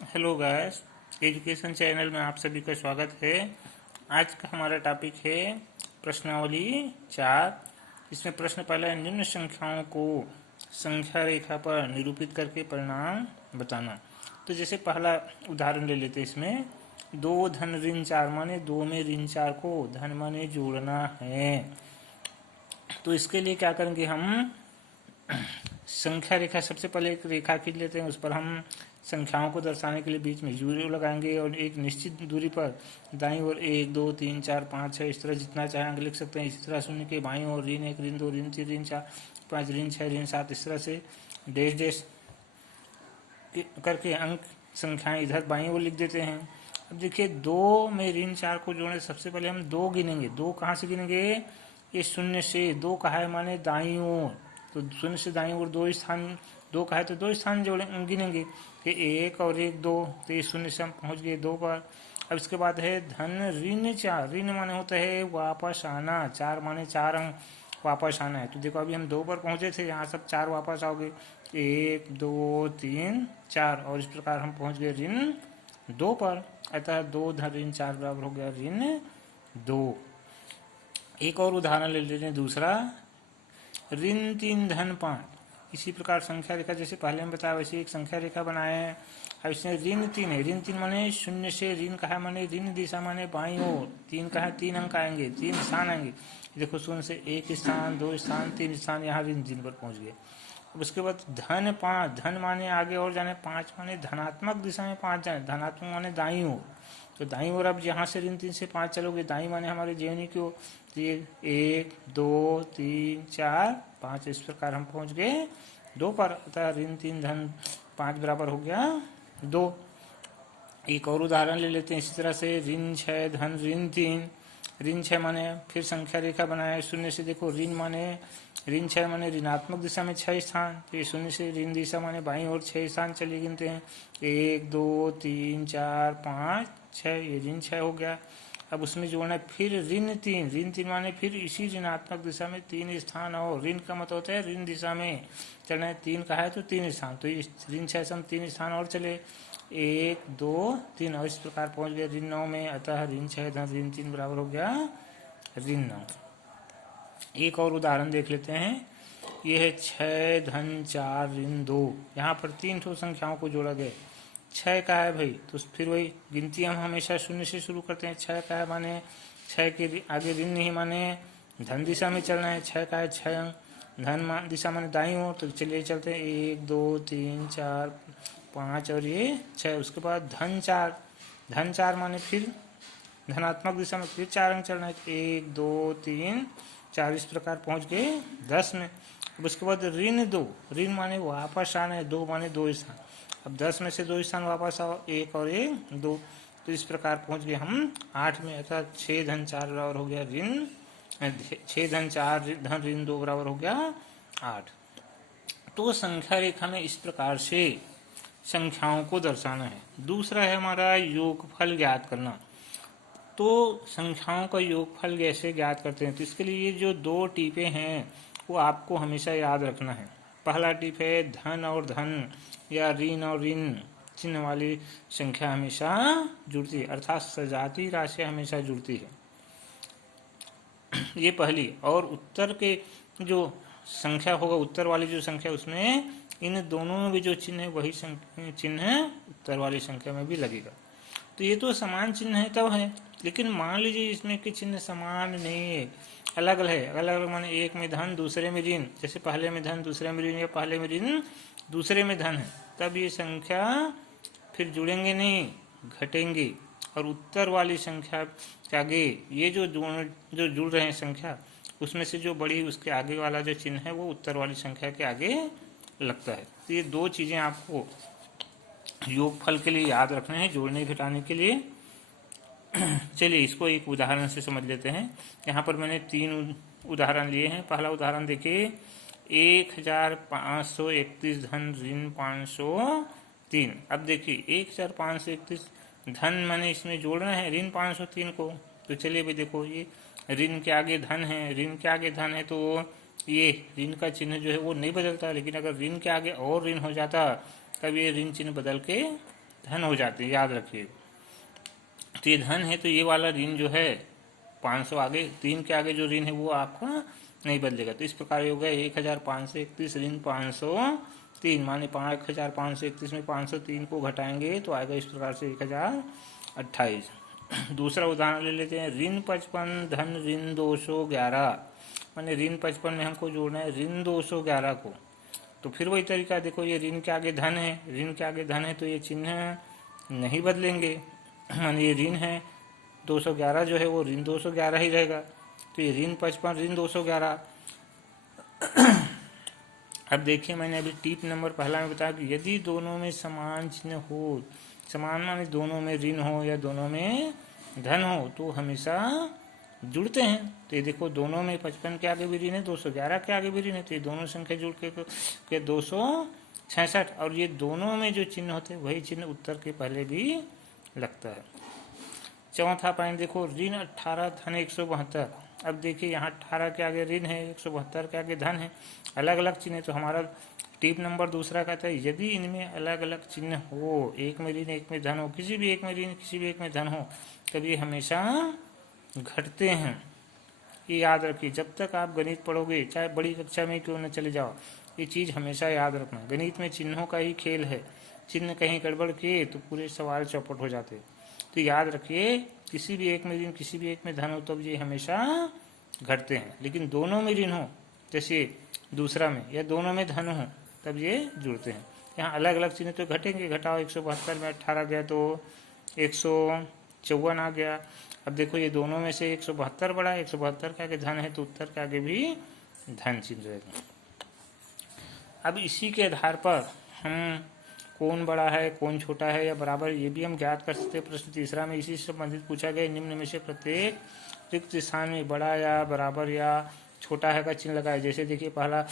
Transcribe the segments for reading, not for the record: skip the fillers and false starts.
Hello guys, education channel में आप सभी का स्वागत है। आज का हमारा टॉपिक है प्रश्नावली 4। इसमें प्रश्न पहला है, निम्न संख्याओं को संख्या रेखा पर निरूपित करके परिणाम बताना। तो जैसे पहला उदाहरण ले लेते हैं। इसमें 2 धन ऋण 4 माने 2 में ऋण 4 को धन माने जोड़ना है। तो इसके लिए क्या करेंगे, हम संख्या रेखा सबसे पहले एक रेखा खींच लेते हैं। उस पर हम संख्याओं को दर्शाने के लिए बीच में जीरो लगाएंगे और एक निश्चित दूरी पर दाईं ओर 1 2 3 4 5 6 इस तरह जितना चाहे अंक लिख सकते हैं। इसी तरह शून्य के बाईं ओर ऋण 1 ऋण 2 ऋण 3 ऋण 4 5 ऋण 6 ऋण 7 इस तरह से डैश डैश करके अंक संख्याएं इधर बाईं ओर लिख देते हैं। अब देखिए, 2 में ऋण 4 को जोड़ने सबसे पहले हम 2 गिनेंगे। 2 कहाँ से गिनेंगे? ये शून्य से। 2 कहा है माने दाईं ओर, तो शून्य से दाईं ओर 2 स्थान, 2 का है तो 2 स्थान जोड़े गिनेंगे कि 1 और 1 2, तो ये शून्य से हम पहुँच गए 2 पर। अब इसके बाद है धन ऋण 4। ऋण माने होता है वापस आना, 4 माने 4 अंक वापस आना है। तो देखो, अभी हम 2 पर पहुँचे थे, यहाँ सब 4 वापस आओगे, 1 2 3 4, और इस प्रकार हम पहुँच गए ऋण 2 पर। अतः 2 धन ऋण 4 बराबर हो गया ऋण 2। एक और उदाहरण ले लेते हैं, दूसरा ऋण 3 धन 5। इसी प्रकार संख्या रेखा जैसे पहले हम बताया वैसे एक संख्या रेखा बनाए हैं। अब इसमें ऋण 3 है। ऋण 3 माने शून्य से, ऋण का है माने ऋण दिशा माने बाईं ओर, 3 का है 3 अंक आएंगे, 3 स्थान आएंगे। देखो, शून्य से 1 स्थान 2 स्थान 3 स्थान, यहाँ ऋण 3 पर पहुंच गए। अब उसके बाद धन 5। धन माने आगे और जाने, 5 माने धनात्मक दिशा में 5 जाने, धनात्मक माने दाईं ओर। तो दाईं ओर अब यहाँ से ऋण 3 से 5 चलोगे, दाईं माने हमारे जीवनी की ओर, तो ये 1 2 3 4 5 इस प्रकार हम पहुँच गए 2 पर। अतः ऋण 3 धन 5 बराबर हो गया 2। एक और उदाहरण ले लेते हैं इसी तरह से, ऋण 6 धन ऋण 3। ऋण 6 माने फिर संख्या रेखा बनाए शून्य से। देखो, ऋण माने ऋण 6 माने ऋणात्मक दिशा में 6 स्थान, तो ये शून्य से ऋण दिशा माने बाईं ओर 6 स्थान चलिए गिनते हैं, 1 2 3 4 5 6, ये ऋण 6 हो गया। अब उसमें जोड़ना है फिर ऋण 3। ऋण 3 माने फिर इसी ऋणात्मक दिशा में 3 स्थान, और ऋण का मतलब होता है ऋण दिशा में चलना है। 3 का है तो 3 स्थान, तो इस ऋण 6 से हम 3 स्थान और चले, 1 2 3, और इस प्रकार पहुंच गए ऋण 9 में। अतः ऋण 6 धन ऋण 3 बराबर हो गया ऋण 9। एक और उदाहरण देख लेते हैं। ये है 6 धन 4 ऋण 2। यहाँ पर 3 ठो संख्याओं को जोड़ा गया। 6 का है भाई, तो फिर वही गिनती हम हमेशा शून्य से शुरू करते हैं। 6 का है माने 6 के आगे ऋण नहीं, माने धन दिशा में चलना है। 6 का है 6 अंक, धन दिशा माने दाईं ओर, तो चलिए चलते हैं 1 2 3 4 5 और ये 6। उसके बाद धन 4। धन 4 माने फिर धनात्मक दिशा में फिर 4 अंक चलना है, 1 2 3 4 इस प्रकार पहुंच गए 10 में। अब उसके बाद ऋण 2। ऋण माने वापस आना है, 2 माने 2 स्थान। अब 10 में से 2 स्थान वापस आओ, 1 और 1 2, तो इस प्रकार पहुंच गए हम 8 में। अर्थात 6 धन 4 बराबर हो गया ऋण 6 धन 4 धन ऋण 2 बराबर हो गया 8। तो संख्या रेखा में इस प्रकार से संख्याओं को दर्शाना है। दूसरा है हमारा योगफल ज्ञात करना। तो संख्याओं का योगफल कैसे ज्ञात करते हैं, तो इसके लिए ये जो 2 टिपे हैं वो आपको हमेशा याद रखना है। पहला टिप है धन और धन या ऋण और ऋण चिन्ह वाली संख्या हमेशा जुड़ती है, अर्थात सजाती राशि हमेशा जुड़ती है। ये पहली। और उत्तर के जो संख्या होगा, उत्तर वाली जो संख्या, उसमें इन दोनों में भी जो चिन्ह है वही चिन्ह उत्तर वाली संख्या में भी लगेगा। तो ये तो समान चिन्ह है तब है, लेकिन मान लीजिए इसमें के चिन्ह समान नहीं है, अलग अलग है। अलग अलग माने एक में धन दूसरे में ऋण, जैसे पहले में धन दूसरे में ऋण, या पहले में ऋण दूसरे में धन है, तब ये संख्या फिर जुड़ेंगे नहीं, घटेंगे। और उत्तर वाली संख्या के आगे ये जो जुड़ रहे हैं संख्या, उसमें से जो बड़ी उसके आगे वाला जो चिन्ह है वो उत्तर वाली संख्या के आगे लगता है। तो ये 2 चीज़ें आपको योगफल के लिए याद रखने हैं, जोड़ने घटाने के लिए। चलिए इसको एक उदाहरण से समझ लेते हैं। यहाँ पर मैंने 3 उदाहरण लिए हैं। पहला उदाहरण देखिए, 1531 धन ऋण 503। अब देखिए 1531 धन मैंने इसमें जोड़ना है ऋण 503 को। तो चलिए भाई देखो, ये ऋण के आगे धन है, ऋण के आगे धन है, तो ये ऋण का चिन्ह जो है वो नहीं बदलता। लेकिन अगर ऋण के आगे और ऋण हो जाता तब ये ऋण चिन्ह बदल के धन हो जाते हैं, याद रखिए। तो ये धन है, तो ये वाला ऋण जो है 500 आगे, 3 के आगे जो ऋण है वो आपका नहीं बदलेगा। तो इस प्रकार हो गया 1531 ऋण 503, माने 1531 में 503 को घटाएंगे तो आएगा इस प्रकार से 1028। दूसरा उदाहरण ले लेते हैं, ऋण 55 धन ऋण 211, माने ऋण 55 में हमको जोड़ना है ऋण 211 को। तो फिर वही तरीका देखो, ये ऋण के आगे धन है, ऋण के आगे धन है तो ये चिन्ह नहीं बदलेंगे, माने ये ऋण है 211 जो है वो ऋण 211 ही रहेगा। तो ये ऋण 55 ऋण 211। अब देखिए, मैंने अभी टिप नंबर पहला में बताया कि यदि दोनों में समान चिन्ह हो, समान माने दोनों में ऋण हो या दोनों में धन हो, तो हमेशा जुड़ते हैं। तो ये देखो, दोनों में 55 के आगे भी ऋण है, 211 के आगे भी ऋण है, तो ये दोनों संख्या जुड़ के 266। और ये दोनों में जो चिन्ह होते हैं वही चिन्ह उत्तर के पहले भी लगता है। चौथा पॉइंट देखो, ऋण 18 धन 172। अब देखिए, यहाँ 18 के आगे ऋण है, 172 के आगे धन है, अलग अलग चिन्ह है। तो हमारा टिप नंबर दूसरा कहता है यदि इनमें अलग अलग चिन्ह हो, एक में ऋण एक में धन हो, किसी भी एक में ऋण किसी भी एक में धन हो, तब ये हमेशा घटते हैं। ये याद रखिए, जब तक आप गणित पढ़ोगे, चाहे बड़ी कक्षा में क्यों न चले जाओ, ये चीज़ हमेशा याद रखना। गणित में चिन्हों का ही खेल है, चिन्ह कहीं गड़बड़ किए तो पूरे सवाल चौपट हो जाते। तो याद रखिए, किसी भी एक में ऋण किसी भी एक में धन हो तब ये हमेशा घटते हैं, लेकिन दोनों में ऋण हो, जैसे दूसरा में, या दोनों में धन हो, तब ये जुड़ते हैं। यहाँ अलग अलग चिन्ह तो घटेंगे, घटाओ 172 में 18 गया तो 154 आ गया। अब देखो, ये दोनों में से 172 बड़ा है, 172 के आगे धन है तो उत्तर के आगे भी धन चिन्ह रहेगा। अब इसी के आधार पर हम कौन बड़ा है कौन छोटा है या बराबर, ये भी हम ज्ञात कर सकते हैं। प्रश्न तीसरा में इसी से संबंधित पूछा गया, निम्न में से प्रत्येक रिक्त स्थान में बड़ा या बराबर या छोटा है का चिन्ह लगाए। जैसे देखिए, पहला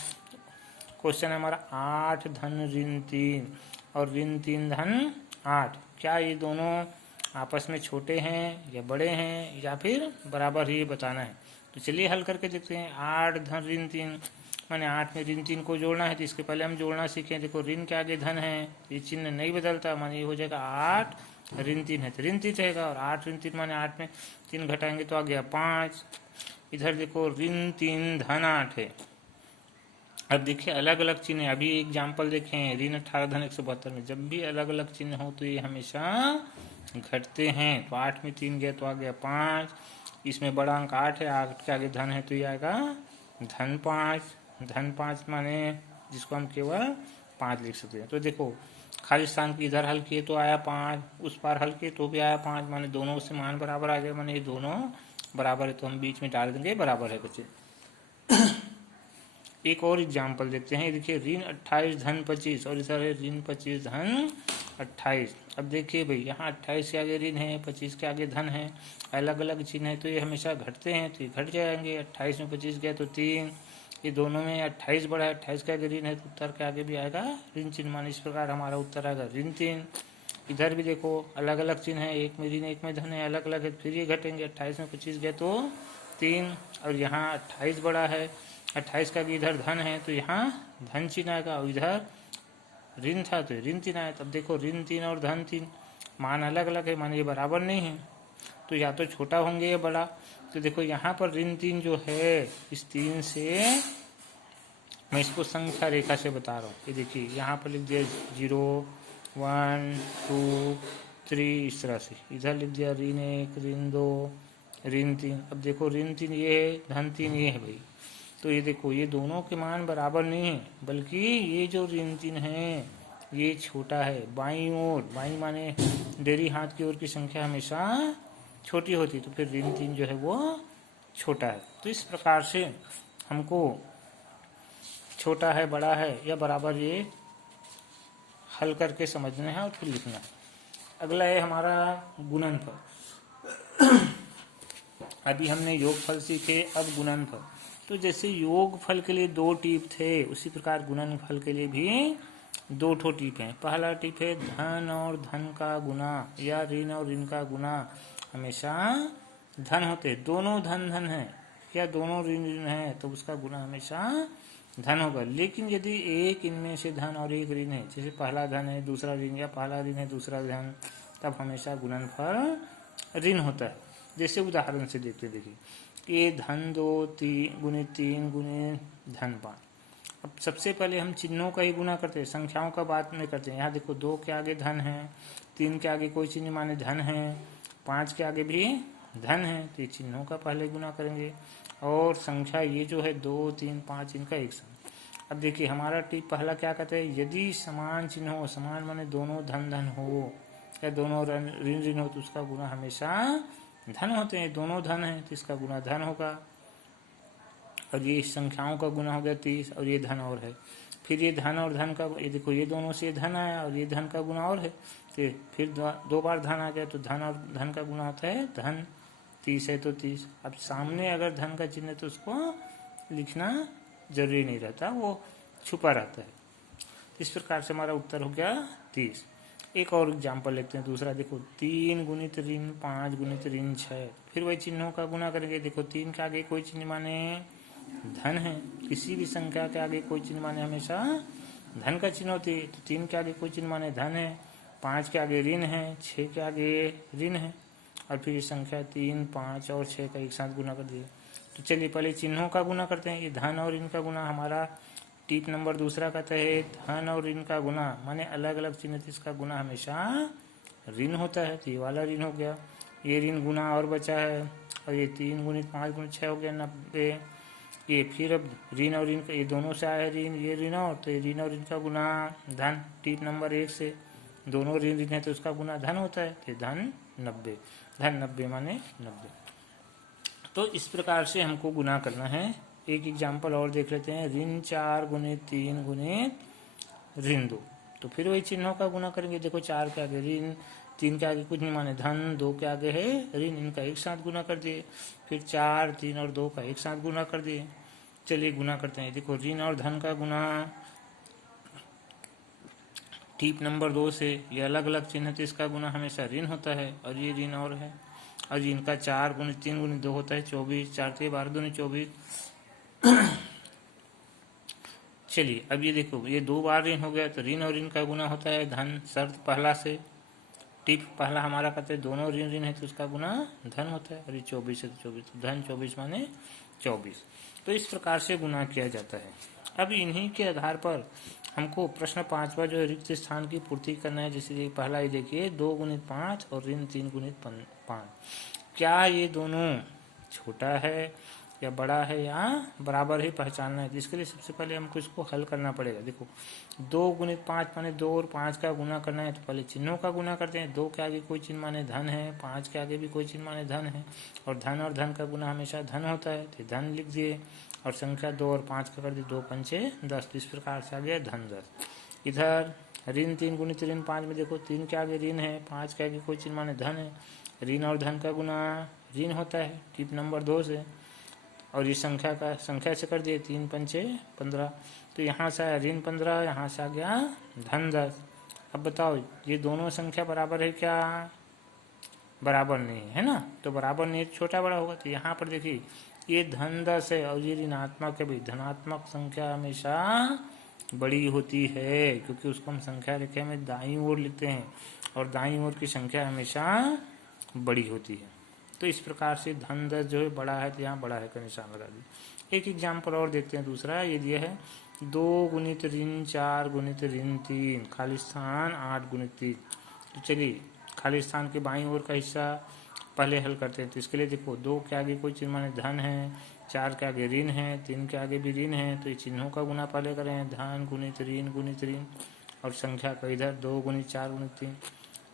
क्वेश्चन है हमारा 8 धन ऋण 3 और ऋण 3 धन 8, क्या ये दोनों आपस में छोटे हैं या बड़े हैं या फिर बराबर ही बताना है। तो चलिए हल करके देखते हैं। 8 धन ऋण 3, माने 8 में ऋण 3 को जोड़ना है, तो इसके पहले हम जोड़ना सीखें। देखो, ऋण के आगे धन है, ये चिन्ह नहीं बदलता, माने ये हो जाएगा 8 ऋण 3 है तो ऋण 3 रहेगा, और 8 ऋण 3 माने 8 में 3 घटाएंगे तो आ गया 5। इधर देखो, ऋण 3 धन 8 है। अब देखिए, अलग अलग चिन्ह है। अभी एग्जाम्पल देखें, ऋण 18 धन 172 में जब भी अलग अलग चिन्ह हो तो ये हमेशा घटते हैं। तो 8 में 3 गया तो आ गया 5, इसमें बड़ा अंक 8 है, 8 के आगे धन है तो ये आएगा धन 5। धन 5 माने जिसको हम केवल 5 लिख सकते हैं। तो देखो, खाली स्थान की इधर हल किए तो आया 5, उस पार हल किए तो भी आया 5, माने दोनों से मान बराबर आ गए, माने ये दोनों बराबर है, तो हम बीच में डाल देंगे बराबर है बच्चे। एक और एग्जाम्पल देखते हैं। देखिए, ऋण 28 धन 25 और इधर है ऋण 25 धन 28। अब देखिए भाई, यहाँ 28 के आगे ऋण है, 25 के आगे धन है, अलग अलग चिन्ह है तो ये हमेशा घटते हैं, तो ये घट जाएंगे। 28 में 25 गया तो 3, ये दोनों में 28 बड़ा है, 28 के आगे ऋण है तो उत्तर के आगे भी आएगा ऋण चिन्ह, मान इस प्रकार हमारा उत्तर आएगा ऋण 3। इधर भी देखो, अलग अलग चिन्ह है, एक में ऋण एक में धन है, अलग अलग है, फिर ये घटेंगे। 28 में 25 गया तो 3, और यहाँ 28 बड़ा है, 28 का भी इधर धन है तो यहाँ धन चिन्ह आएगा, और इधर ऋण था तो ऋण 3 आया। तब देखो, ऋण 3 और धन 3 मान अलग अलग है, मान ये बराबर नहीं है, तो या तो छोटा होंगे या बड़ा। तो देखो, यहाँ पर ऋण 3 जो है, इस 3 से मैं इसको संख्या रेखा से बता रहा हूँ। ये देखिए, यहाँ पर लिख दिया 0 1 2 3, इस तरह से। इधर लिख दिया ऋण 1 ऋण 2 ऋण 3। अब देखो, ऋण 3 ये है, धन 3 ये है भाई। तो ये देखो, ये दोनों के मान बराबर नहीं है, बल्कि ये जो ऋण 3 है ये छोटा है। बाईं ओर, बाईं माने डेरी हाथ की ओर की संख्या हमेशा छोटी होती, तो फिर ऋण 3 जो है वो छोटा है। तो इस प्रकार से हमको छोटा है बड़ा है या बराबर ये हल करके समझना है और फिर लिखना है। अगला है हमारा गुणनफल। अभी हमने योगफल सीखे, अब गुणनफल। तो जैसे योगफल के लिए 2 टिप थे, उसी प्रकार गुणनफल के लिए भी 2 ठो टिप हैं। पहला टिप है धन और धन का गुना या ऋण और ऋण का गुना हमेशा धन होते। दोनों धन धन है या दोनों ऋण ऋण है तो उसका गुना हमेशा धन होगा। लेकिन यदि एक इनमें से धन और एक ऋण है, जैसे पहला धन है दूसरा ऋण, या पहला ऋण है दूसरा धन, तब हमेशा गुणनफल ऋण होता है। जैसे उदाहरण से देखते हैं, देखिए ये धन 2 गुणित 3 गुणित धन 5। अब सबसे पहले हम चिन्हों का ही गुना करते हैं, संख्याओं का बात नहीं करते हैं। यहाँ देखो 2 के आगे धन है, 3 के आगे कोई चिन्ह माने धन है, 5 के आगे भी धन है, तो ये चिन्हों का पहले गुना करेंगे। और संख्या ये जो है 2 3 5 इनका एक संग। अब देखिए हमारा टिप पहला क्या कहते हैं, यदि समान चिन्ह हो, समान माने दोनों धन धन हो या दोनों ऋण ऋण हो, तो उसका गुना हमेशा धन होते हैं। दोनों धन है तो इसका गुना धन होगा। और ये संख्याओं का गुना हो गया 30, और ये धन और है। फिर ये धन और धन का, ये देखो ये दोनों से धन आया और ये धन का गुना और है, तो फिर 2 बार धन आ गया, तो धन और धन का गुना होता है धन। 30 है तो 30। अब सामने अगर धन का चिन्ह है तो उसको लिखना जरूरी नहीं रहता, वो छुपा रहता है। इस प्रकार से हमारा उत्तर हो गया 30। एक और एग्जाम्पल लेते हैं दूसरा। देखो 3 गुणित ऋण 5 गुणित ऋण 6। फिर वही चिन्हों का गुना करेंगे। देखो 3 के आगे कोई चिन्ह माने धन है, किसी भी संख्या के आगे कोई चिन्ह माने हमेशा धन का चिन्ह होती है। तो 3 के आगे कोई चिन्ह माने धन है, 5 के आगे ऋण है, 6 के आगे ऋण है, और फिर ये संख्या 3 5 और 6 का एक साथ गुना कर दिए। तो चलिए पहले चिन्हों का गुना करते हैं। ये धन और ऋण का गुना हमारा टिप नंबर दूसरा कहता है धन और ऋण का गुना माने अलग अलग चिन्ह, इसका गुना हमेशा ऋण होता है। तो ये वाला ऋण हो गया, ये ऋण गुना और बचा है, और ये 3 गुणित 5 गुणित 6 हो गया 90। ये फिर अब ऋण और ऋण का, ये दोनों से आया ऋण, ये ऋण, और तो ये ऋण और ऋण का गुना धन। टिप नंबर 1 से दोनों ऋण ऋण है तो उसका गुना धन होता है, तो धन 90। धन 90 माने 90। तो इस प्रकार से हमको गुना करना है। एक एग्जाम्पल और देख लेते हैं। ऋण 4 गुणित 3 गुणित ऋण 2। तो फिर वही चिन्हों का गुना करेंगे। देखो 4 के आगे ऋण, 3 के आगे कुछ नहीं माने धन, 2 के आगे है ऋण, इनका एक साथ गुना कर दिए। फिर 4 3 और 2 का एक साथ गुना कर दिए। चलिए गुना करते हैं। देखो ऋण और धन का गुना टिप नंबर 2 से, ये अलग अलग चिन्ह तो इसका गुना हमेशा ऋण होता है, और ये ऋण और है। और इनका 4 गुणित 3 गुणित 2 होता है 24, 4 3 12 दूनी 24। चलिए अब ये देखो ये 2 बार ऋण हो गया, तो ऋण और ऋण का गुना होता है धन। शर्त पहला से, टिप पहला हमारा कहते हैं दोनों ऋण ऋण है तो उसका गुना धन होता है, और ये 24 है तो 24, तो धन 24 माने 24। तो इस प्रकार से गुना किया जाता है। अब इन्हीं के आधार पर हमको प्रश्न 5वां जो है रिक्त स्थान की पूर्ति करना है। जैसे पहला ही देखिए 2 गुणित 5 और ऋण 3 गुणित 5। क्या ये दोनों छोटा है या बड़ा है या बराबर ही पहचानना है। जिसके लिए सबसे पहले हमको इसको हल करना पड़ेगा। देखो 2 गुणित 5 माने 2 और 5 का गुना करना है, तो पहले चिन्हों का गुना करते हैं। 2 के आगे कोई चिन्ह माने धन है, 5 के आगे भी कोई चिन्ह माने धन है, और धन का गुना हमेशा धन होता है, तो धन लिख दिए। और संख्या 2 और 5 का कर दिए, 2 पंचे 10। इस प्रकार से आ गया धन 10। इधर ऋण 3 गुणित ऋण 5 में देखो 3 के आगे ऋण है, 5 के आगे कोई चिन्ह माने धन है, ऋण और धन का गुना ऋण होता है टिप नंबर 2 से। और ये संख्या से कर दिए 3 पंचे 15। तो यहाँ से आया ऋण 15, यहाँ से आ गया धन 10। अब बताओ ये दोनों संख्या बराबर है क्या? बराबर नहीं है ना, तो बराबर नहीं छोटा बड़ा होगा। तो यहाँ पर देखिए ये धन 10 है और ये ऋणात्मक है भी। धनात्मक संख्या हमेशा बड़ी होती है, क्योंकि उसको हम संख्या रेखा में दाईं ओर लिखते हैं, और दाईं ओर की संख्या हमेशा बड़ी होती है। तो इस प्रकार से धन 10 जो है बड़ा है, तो यहाँ बड़ा है का निशान लगा दिए। एक एग्जाम्पल और देखते हैं। दूसरा ये दिया है 2 गुणित ऋण 4 गुणित ऋण 3, खाली स्थान 8 गुणित 3। तो चलिए खाली स्थान के बाईं ओर का हिस्सा पहले हल करते हैं। तो इसके लिए देखो 2 के आगे कोई चिन्ह माने धन है, 4 के आगे ऋण है, 3 के आगे भी ऋण है, तो ये चिन्हों का गुना पहले करें। धन गुणित ऋण, और संख्या का इधर 2 गुणित 4 गुणित 3।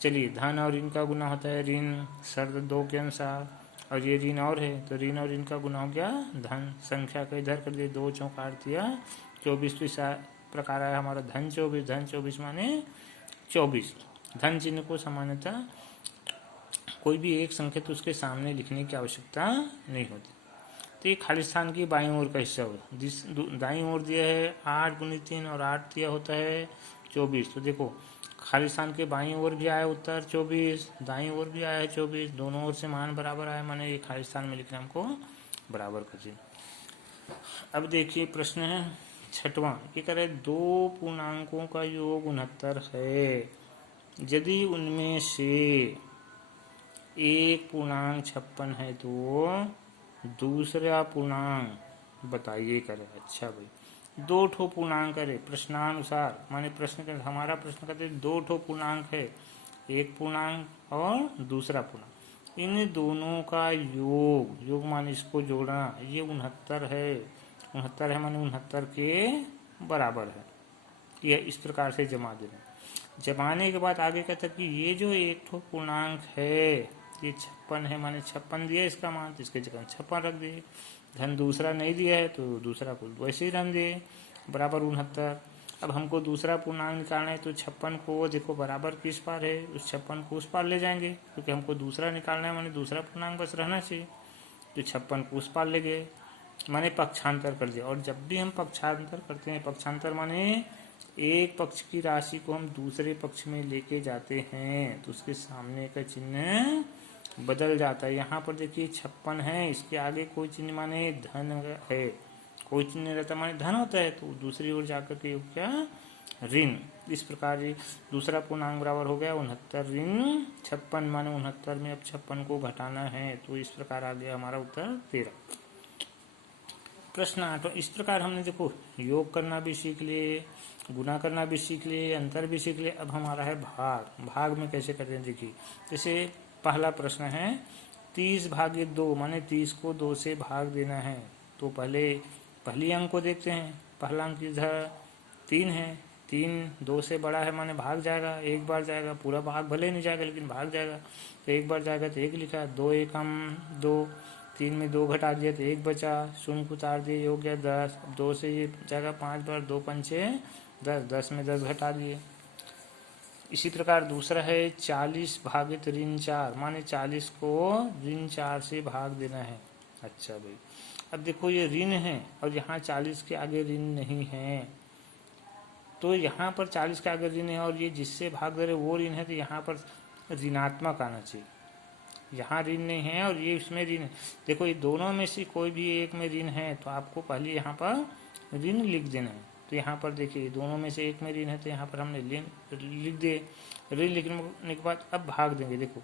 चलिए धन और ऋण का गुना होता है ऋण शर्त 2 के अनुसार, और ये ऋण और है तो ऋण और ऋण का गुना हो गया धन। संख्या का इधर कर दिए, 2 चौक 8 दिया 24। तो इस प्रकार है हमारा धन 24। धन 24 माने 24। धन चिन्ह को सामान्यतः कोई भी एक संख्या तो उसके सामने लिखने की आवश्यकता नहीं होती। तो ये खाली स्थान की बाईं ओर का हिस्सा होगा। जिस दाईं ओर दिया है 8 गुणित 3 और 8 दिया होता है 24। तो देखो खाली स्थान के बाईं ओर भी आया उत्तर 24, दाईं ओर भी आया है 24, दोनों ओर से मान बराबर आया, माने ये खाली स्थान में लिखना हमको बराबर कर दिए। अब देखिए प्रश्न है छठवां ये करे, दो पूर्णांकों का योग 69 है, यदि उनमें से एक पूर्णांक 56 है तो दूसरा पूर्णांक बताइए करे। अच्छा भाई, दो ठो पूर्णांक करे प्रश्नानुसार, माने प्रश्न कर, हमारा प्रश्न कहते दो ठो पूर्णांक है, एक पूर्णांक और दूसरा पूर्णांक, इन दोनों का योग, योग माने इसको जोड़ना, ये 69 है, 69 है माने 69 के बराबर है। यह इस प्रकार से जमा देना। जमाने के बाद आगे कहता कि ये जो एक ठो पूर्णांक है ये 56 है, माने 56 दिया इसका मान, तो इसके जगह 56 रख दिए। धन दूसरा नहीं दिया है तो दूसरा को वैसे ही रख दिए, बराबर 69। अब हमको दूसरा पूर्णांक निकालना है, तो 56 को देखो बराबर किस पार है, उस 56 को उस पार ले जाएंगे, क्योंकि हमको दूसरा निकालना है, माने दूसरा पूर्णांक बस रहना चाहिए, तो 56 को उस पार ले गए, माने पक्षांतर कर दिया। और जब भी हम पक्षांतर करते हैं, पक्षांतर माने एक पक्ष की राशि को हम दूसरे पक्ष में लेके जाते हैं तो उसके सामने का चिन्ह बदल जाता है। यहाँ पर देखिए 56 है, इसके आगे कोई चिन्ह माने धन है, कोई चिन्ह नहीं रहता माने धन होता है, तो दूसरी ओर जाकर के क्या ऋण। इस प्रकार दूसरा पूर्णांक बराबर हो गया 69 ऋण 56, माने 69 में अब 56 को घटाना है, तो इस प्रकार आ गया हमारा उत्तर 13। प्रश्न 8, इस प्रकार हमने देखो योग करना भी सीख लिए, गुना करना भी सीख लिए, अंतर भी सीख लिए। अब हमारा है भाग। भाग में कैसे करते हैं देखिए, जैसे पहला प्रश्न है 30 भागे 2, माने 30 को 2 से भाग देना है। तो पहली अंक को देखते हैं, पहला अंक इधर 3 है, 3 2 से बड़ा है माने भाग जाएगा, एक बार जाएगा, पूरा भाग भले नहीं जाएगा लेकिन भाग जाएगा, तो एक बार जाएगा तो 1 लिखा, 2 एकम 2, 3 में 2 घटा दिया तो 1 बचा, शून्य को उतार दिए, हो गया 10। अब 2 से ये जाएगा 5 बार, 2 पंचे 10, 10 में 10 घटा दिए। इसी प्रकार दूसरा है 40 भागित ऋण 4, माने 40 को ऋण 4 से भाग देना है। अच्छा भाई, अब देखो ये ऋण है और यहाँ 40 के आगे ऋण नहीं है, तो यहाँ पर 40 के आगे ऋण है और ये जिससे भाग दे रहे वो ऋण है, तो यहाँ पर ऋणात्मक आना चाहिए। यहाँ ऋण नहीं है और ये इसमें ऋण है। देखो ये दोनों में से कोई भी एक में ऋण है तो आपको पहले यहाँ पर ऋण लिख देना है। तो यहाँ पर देखिए दोनों में से एक में ऋण है, तो यहाँ पर हमने ऋण लिख दिए। ऋण लिखने के बाद अब भाग देंगे। देखो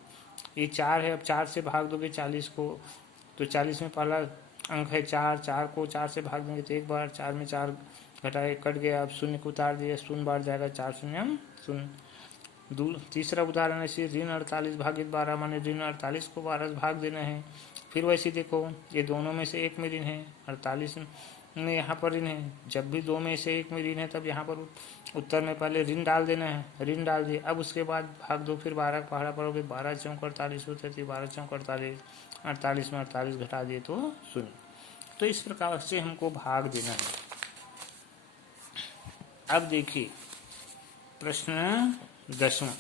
ये 4 है, अब 4 से भाग दोगे 40 को, तो 40 में पहला अंक है 4, 4 को 4 से भाग देंगे तो एक बार, 4 में 4 घटाए कट गया, अब शून्य को उतार दिया, शून्य बार जाएगा, 4 शून्य शून्य। तीसरा उदाहरण ऐसे ऋण 48 भागित 12, माने ऋण 48 को 12 से भाग देना है। फिर वैसे देखो ये दोनों में से एक में ऋण है, 48 में यहाँ पर ऋण है। जब भी दो में से एक में ऋण है तब यहाँ पर उत्तर में पहले ऋण डाल देना है, ऋण डाल दिए। अब उसके बाद भाग दो, फिर 12 पहाड़ा पड़ोगे, 12 चौक 48 होते थे, 12 चौक 48, 48 में 48 घटा दिए तो शून्य। तो इस प्रकार से हमको भाग देना है। अब देखिए प्रश्न 10वां,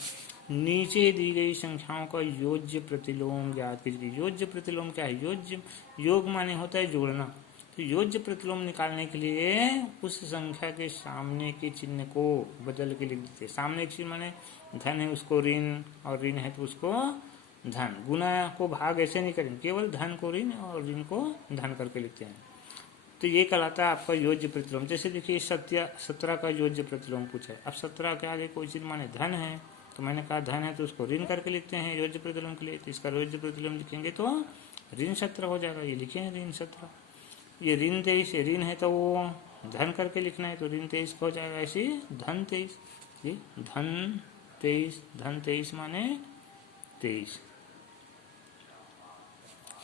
नीचे दी गई संख्याओं का योज्य प्रतिलोम ज्ञात कीजिए। योज्य प्रतिलोम क्या है? योग माने होता है जोड़ना। तो योज्य प्रतिलोम निकालने के लिए उस संख्या के सामने के चिन्ह को बदल के लिख देते हैं। सामने के चिन्ह माने धन है उसको ऋण, और ऋण है तो उसको धन। गुना को भाग ऐसे नहीं करेंगे, केवल धन को ऋण और ऋण को धन करके लिखते हैं। तो ये कहलाता है आपका योज्य प्रतिलोम। जैसे देखिए 17 का योज्य प्रतिलोम पूछा है। अब 17 के आगे कोई चीज माने धन है, तो मैंने कहा धन है तो उसको ऋण करके लिखते हैं योज्य प्रतिलोम के लिए। तो इसका योज्य प्रतिलोम लिखेंगे तो ऋण 17 हो जाएगा। ये लिखे हैं ऋण 17। ये ऋण 23 है, ऋण है तो वो धन करके लिखना है, तो ऋण 23 हो जाएगा। ऐसे धन 23, ये धन 23, धन 23 माने 23।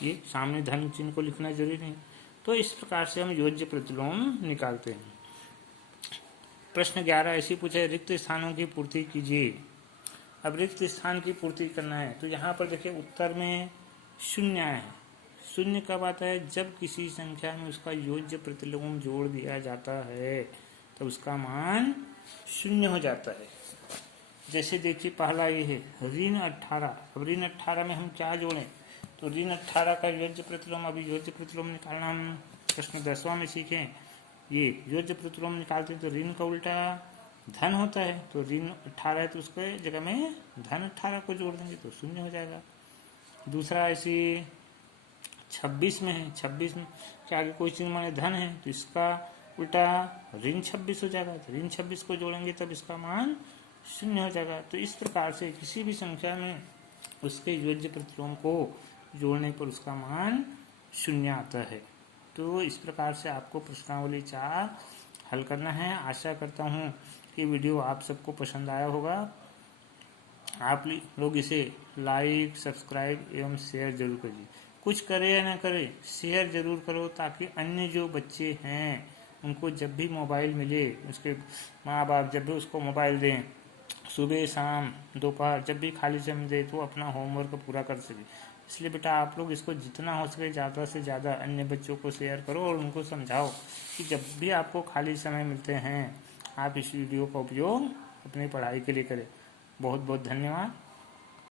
ये सामने धन चिन्ह को लिखना जरूरी नहीं। तो इस प्रकार से हम योज्य प्रतिलोम निकालते हैं। प्रश्न 11 ऐसी पूछे, रिक्त स्थानों की पूर्ति कीजिए। अब रिक्त स्थान की पूर्ति करना है, तो यहाँ पर देखिए उत्तर में शून्य है। शून्य कब आता है? जब किसी संख्या में उसका योज्य प्रतिलोम जोड़ दिया जाता है तो उसका मान शून्य हो जाता है। जैसे देखिए पहला ये है ऋण 18। अब ऋण 18 में हम क्या जोड़ें? तो ऋण 18 का योज्य प्रतिलोम, अभी योज्य प्रतिलोम निकालना हम प्रश्न 10वां में सीखें। ये योज्य प्रतिलोम निकालते हैं तो ऋण का उल्टा धन होता है, तो ऋण 18 है तो उसके जगह में धन 18 को जोड़ देंगे तो शून्य हो जाएगा। दूसरा ऐसी 26 में है, 26 में के आगे कोई चिन्ह माने धन है तो इसका उल्टा ऋण 26 हो जाएगा, तो ऋण 26 को जोड़ेंगे तब इसका मान 0 हो जाएगा। तो इस प्रकार से किसी भी संख्या में उसके योज्य प्रतिलोम को जोड़ने पर उसका मान 0 आता है। तो इस प्रकार से आपको प्रश्नावली 4 हल करना है। आशा करता हूँ कि वीडियो आप सबको पसंद आया होगा। आप लोग इसे लाइक, सब्सक्राइब एवं शेयर जरूर करिए। कुछ करे या ना करे, शेयर जरूर करो, ताकि अन्य जो बच्चे हैं उनको जब भी मोबाइल मिले, उसके माँ बाप जब भी उसको मोबाइल दें, सुबह शाम दोपहर जब भी खाली समय दे, तो अपना होमवर्क पूरा कर सके। इसलिए बेटा आप लोग इसको जितना हो सके ज़्यादा से ज़्यादा अन्य बच्चों को शेयर करो और उनको समझाओ कि जब भी आपको खाली समय मिलते हैं आप इस वीडियो का उपयोग अपनी पढ़ाई के लिए करें। बहुत बहुत धन्यवाद।